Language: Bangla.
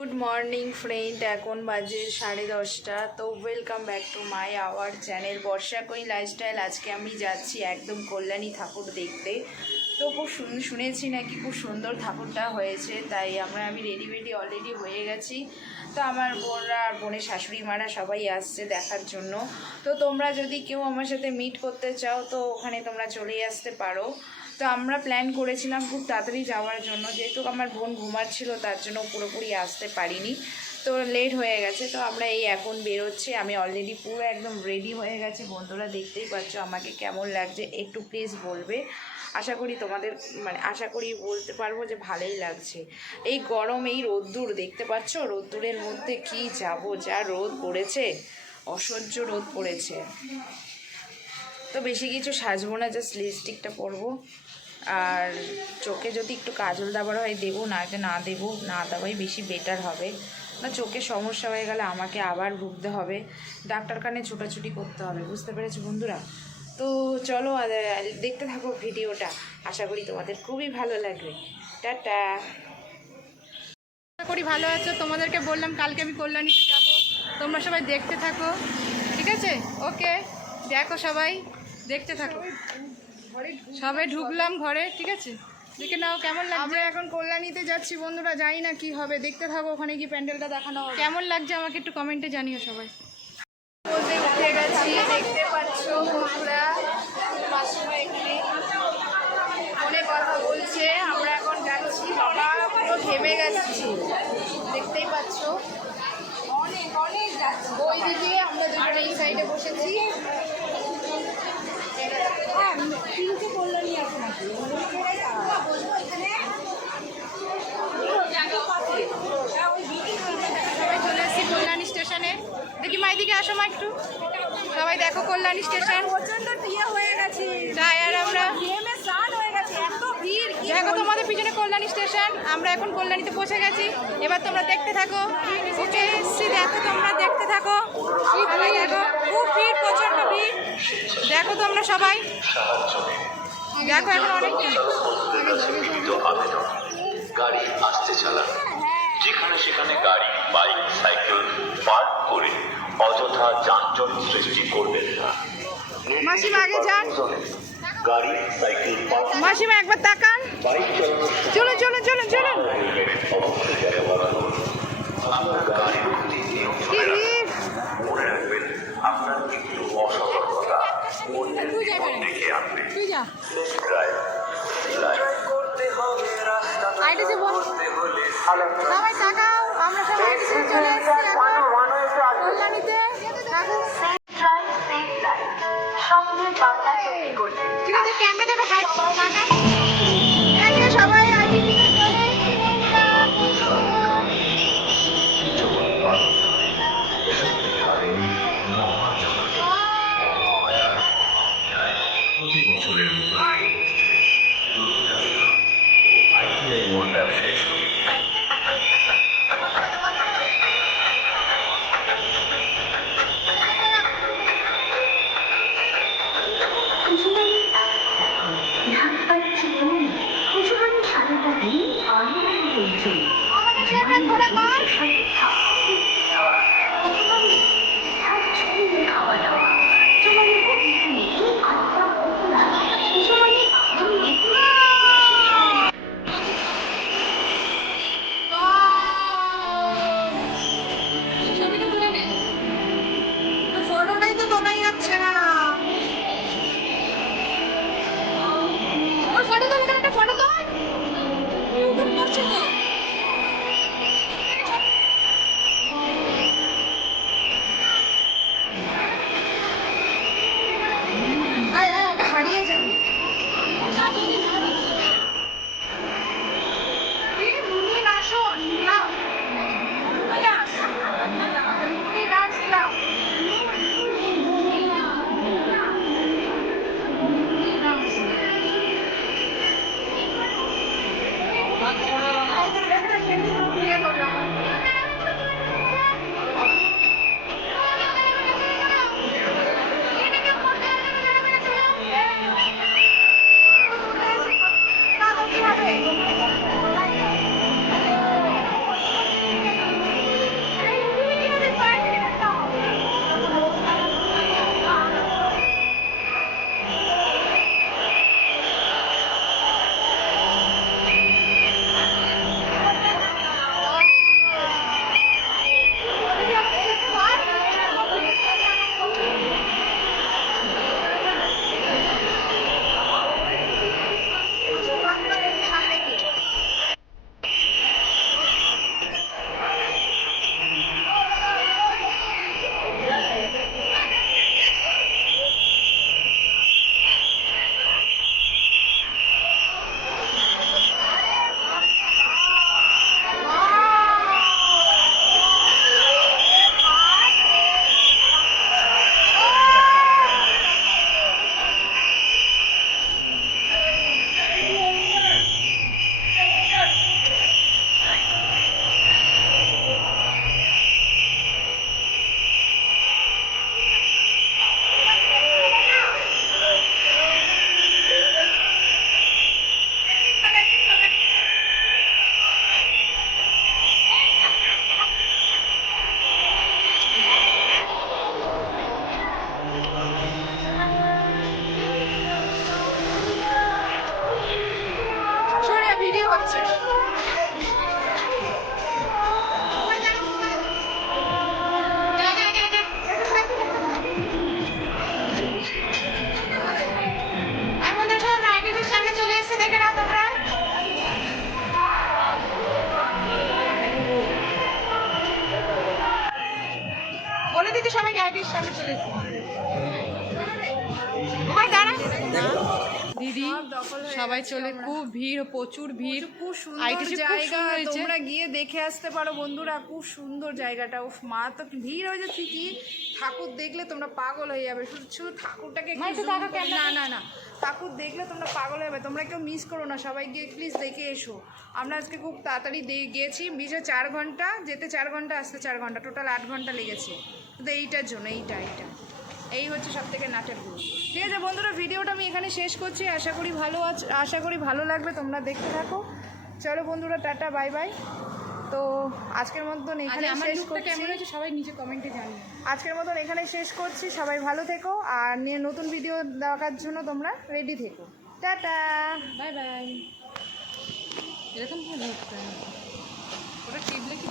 গুড মর্নিং ফ্রেন্ড, এখন বাজে 10:30। তো welcome back to my our channel Barsha queen lifestyle. আজকে আমি যাচ্ছি একদম কল্যাণী ঠাকুর দেখতে। তো খুব শুনেছি নাকি খুব সুন্দর ঠাকুরটা হয়েছে, তাই আমি রেডি অলরেডি হয়ে গেছি। তো আমার বোনরা আর বোনের শাশুড়ি মারা সবাই আসছে দেখার জন্য। তো তোমরা যদি কেউ আমার সাথে মিট করতে চাও তো ওখানে তোমরা চলে আসতে পারো। তো আমরা প্ল্যান করেছিলাম খুব তাড়াতাড়ি যাওয়ার জন্য, যেহেতু আমার বোন ঘুমাচ্ছিল তার জন্য পুরোপুরি আসতে পারিনি, তো লেট হয়ে গেছে। তো আমরা এখন বেরোচ্ছি। আমি অলরেডি পুরো একদম রেডি হয়ে গেছি। বন্ধুরা দেখতেই পাচ্ছ আমাকে কেমন লাগছে, একটু প্লিজ বলবে। আশা করি তোমাদের আশা করি বলতে পারবো যে ভালোই লাগছে। এই গরম, এই রোদ্দুর দেখতে পাচ্ছ, রোদ্দুরের মধ্যে কি যাব, যা রোদ পড়েছে, অসহ্য রোদ পড়েছে। তো বেশি কিছু সাজবো না, জাস্ট লিপস্টিকটা পরবো, আর চোখে যদি একটু কাজল দেওয়ার হয় দেবো, না দেবো, না দেওয়াই বেশি বেটার হবে। না চোখে সমস্যা হয়ে গেলে আমাকে আবার ভুগতে হবে, ডাক্তারখানে ছোটাছুটি করতে হবে, বুঝতে পেরেছো বন্ধুরা? তো চলো দেখতে থাকো ভিডিওটা, আশা করি তোমাদের খুবই ভালো লাগবে। টাটা। আশা করি ভালো আছো। তোমাদেরকে বললাম কালকে আমি কল্যাণীতে যাব, তোমরা সবাই দেখতে থাকো, ঠিক আছে? ওকে, দেখো সবাই, দেখতে থাকো। সবাই ঢুকলাম ঘরে, ঠিক আছে? দেখে নাও কেমন লাগছে। আমরা এখন কল্যাণীতে যাচ্ছি বন্ধুরা, জানি না কি হবে, দেখতে থাকো। ওখানে কি প্যান্ডেলটা দেখানো হবে। কেমন লাগছে আমাকে একটু কমেন্টে জানিও সবাই। বলতে উঠে গেছি, দেখতে পাচ্ছ বন্ধুরা, মাসিমা এখানে ফোনে কথা বলছে। আমরা এখন যাচ্ছি, বাবা পুরো ঘেমে গেছি, দেখতেই পাচ্ছ। অনেক অনেক যাচ্ছি। ওই দিকে আমরা দুজনে এই সাইডে বসেছি। হ্যাঁ, কিন্তু কল্যাণী আছে নাকি সবাই চলে এসেছি কল্যাণী স্টেশনে। দেখি মা এদিকে আসো মা একটু, সবাই দেখো কল্যাণী স্টেশন। প্রচন্ড ইয়ে হয়ে গেছি, তাই আর আমরা ঘেমে স্নান হয়ে গেছে, এত ভিড়। দেখো তোমাদের পিছনে কল্যাণী স্টেশন, আমরা এখন কল্যাণীতে পৌঁছে গেছি। এবার তোমরা দেখতে থাকো। ওকে এসছি, দেখো তোমরা দেখতে থাকো, সবাই দেখো, খুব ভিড়, প্রচন্ড ভিড়। দেখো তোমরা সবাই দেখো, এখন অনেক গাড়ি আসতে চালান, যেখানে সেখানে গাড়ি, বাইক, সাইকেল পার্ক করে অযথা যানজট সৃষ্টি করবেন না। মাসিমা আগে যান, গাড়ি, সাইকেল পার্ক, মাসিমা একবার তাকান, বাইক চালানোর চলুন চলুন চলুন চলুন। অবশ্যই ব্যবহার করুন। আপনার গাড়ির প্রতি নিয়ম কি ভিড়। মনে রাখবেন, আপনার একটু অসতর্কতা অন্যের বিপদ ডেকে আনবে। তুই যা ড্রাইভ লাইফ আইডি যে বল, সবাই তাকাও, আমরা সবাই আইডি চলে এসেছি এখন কল্যাণীতে। দেখো ঠিক আছে, ক্যামেরা দেখো, হাই সবাই আইডি নিতে চলে এসেছি প্রতি বছরের মতো আইটিআই ওয়ান ব্যবসায়ী ফটোটাই তো তোলাই যাচ্ছে না। ফটো তো একটা ফটো তো দিদি সবাইকে হাই দিস, সামনে চলে এসো। ওই দাঁড়া দিদি, সবাই চলে, খুব ভিড়, প্রচুর ভিড়, খুব আইটিসি সুন্দর খুব জায়গা, সুন্দর হয়েছে। তোমরা গিয়ে দেখে আসতে পারো বন্ধুরা, খুব সুন্দর জায়গাটা। উফ মা, তো ভিড় হয়েছে ঠিকই, ঠাকুর দেখলে তোমরা পাগল হয়ে যাবে। শুধু শুধু ঠাকুরটাকে একটু মা, একটু zoom তাকাও করে- ক্যামেরা। না না না, ঠাকুর দেখলে তোমরা পাগল হয়ে যাবে। তোমরা কেউ মিস করো না, সবাই গিয়ে প্লিজ দেখে এসো। আমরা আজকে খুব তাড়াতাড়ি গিয়েছি, বিশে 4 ঘন্টা, যেতে 4 ঘন্টা, আসতে 4 ঘন্টা, টোটাল 8 ঘন্টা লেগেছে। কিন্তু এইটার জন্য, এইটা এই হচ্ছে সব থেকে নাটের গুলো। ঠিক আছে বন্ধুরা, ভিডিওটা আমি এখানে শেষ করছি। আশা করি ভালো লাগবে, তোমরা দেখতে থাকো। চলো বন্ধুরা, টাটা, বাই বাই। তো আজকের মতন এখানে আমার শেষ লুকটা করছি। কেমন হয়েছে সবাই নিচে কমেন্টে জানিও। আজকের মতন এখানে শেষ করছি। সবাই ভালো থেকো, আর নিয়ে নতুন ভিডিও দেখার জন্য তোমরা রেডি থেকো। টাটা। Bye bye. এরকম ভাবে ধরতে হয়। ওটা টিপলে কি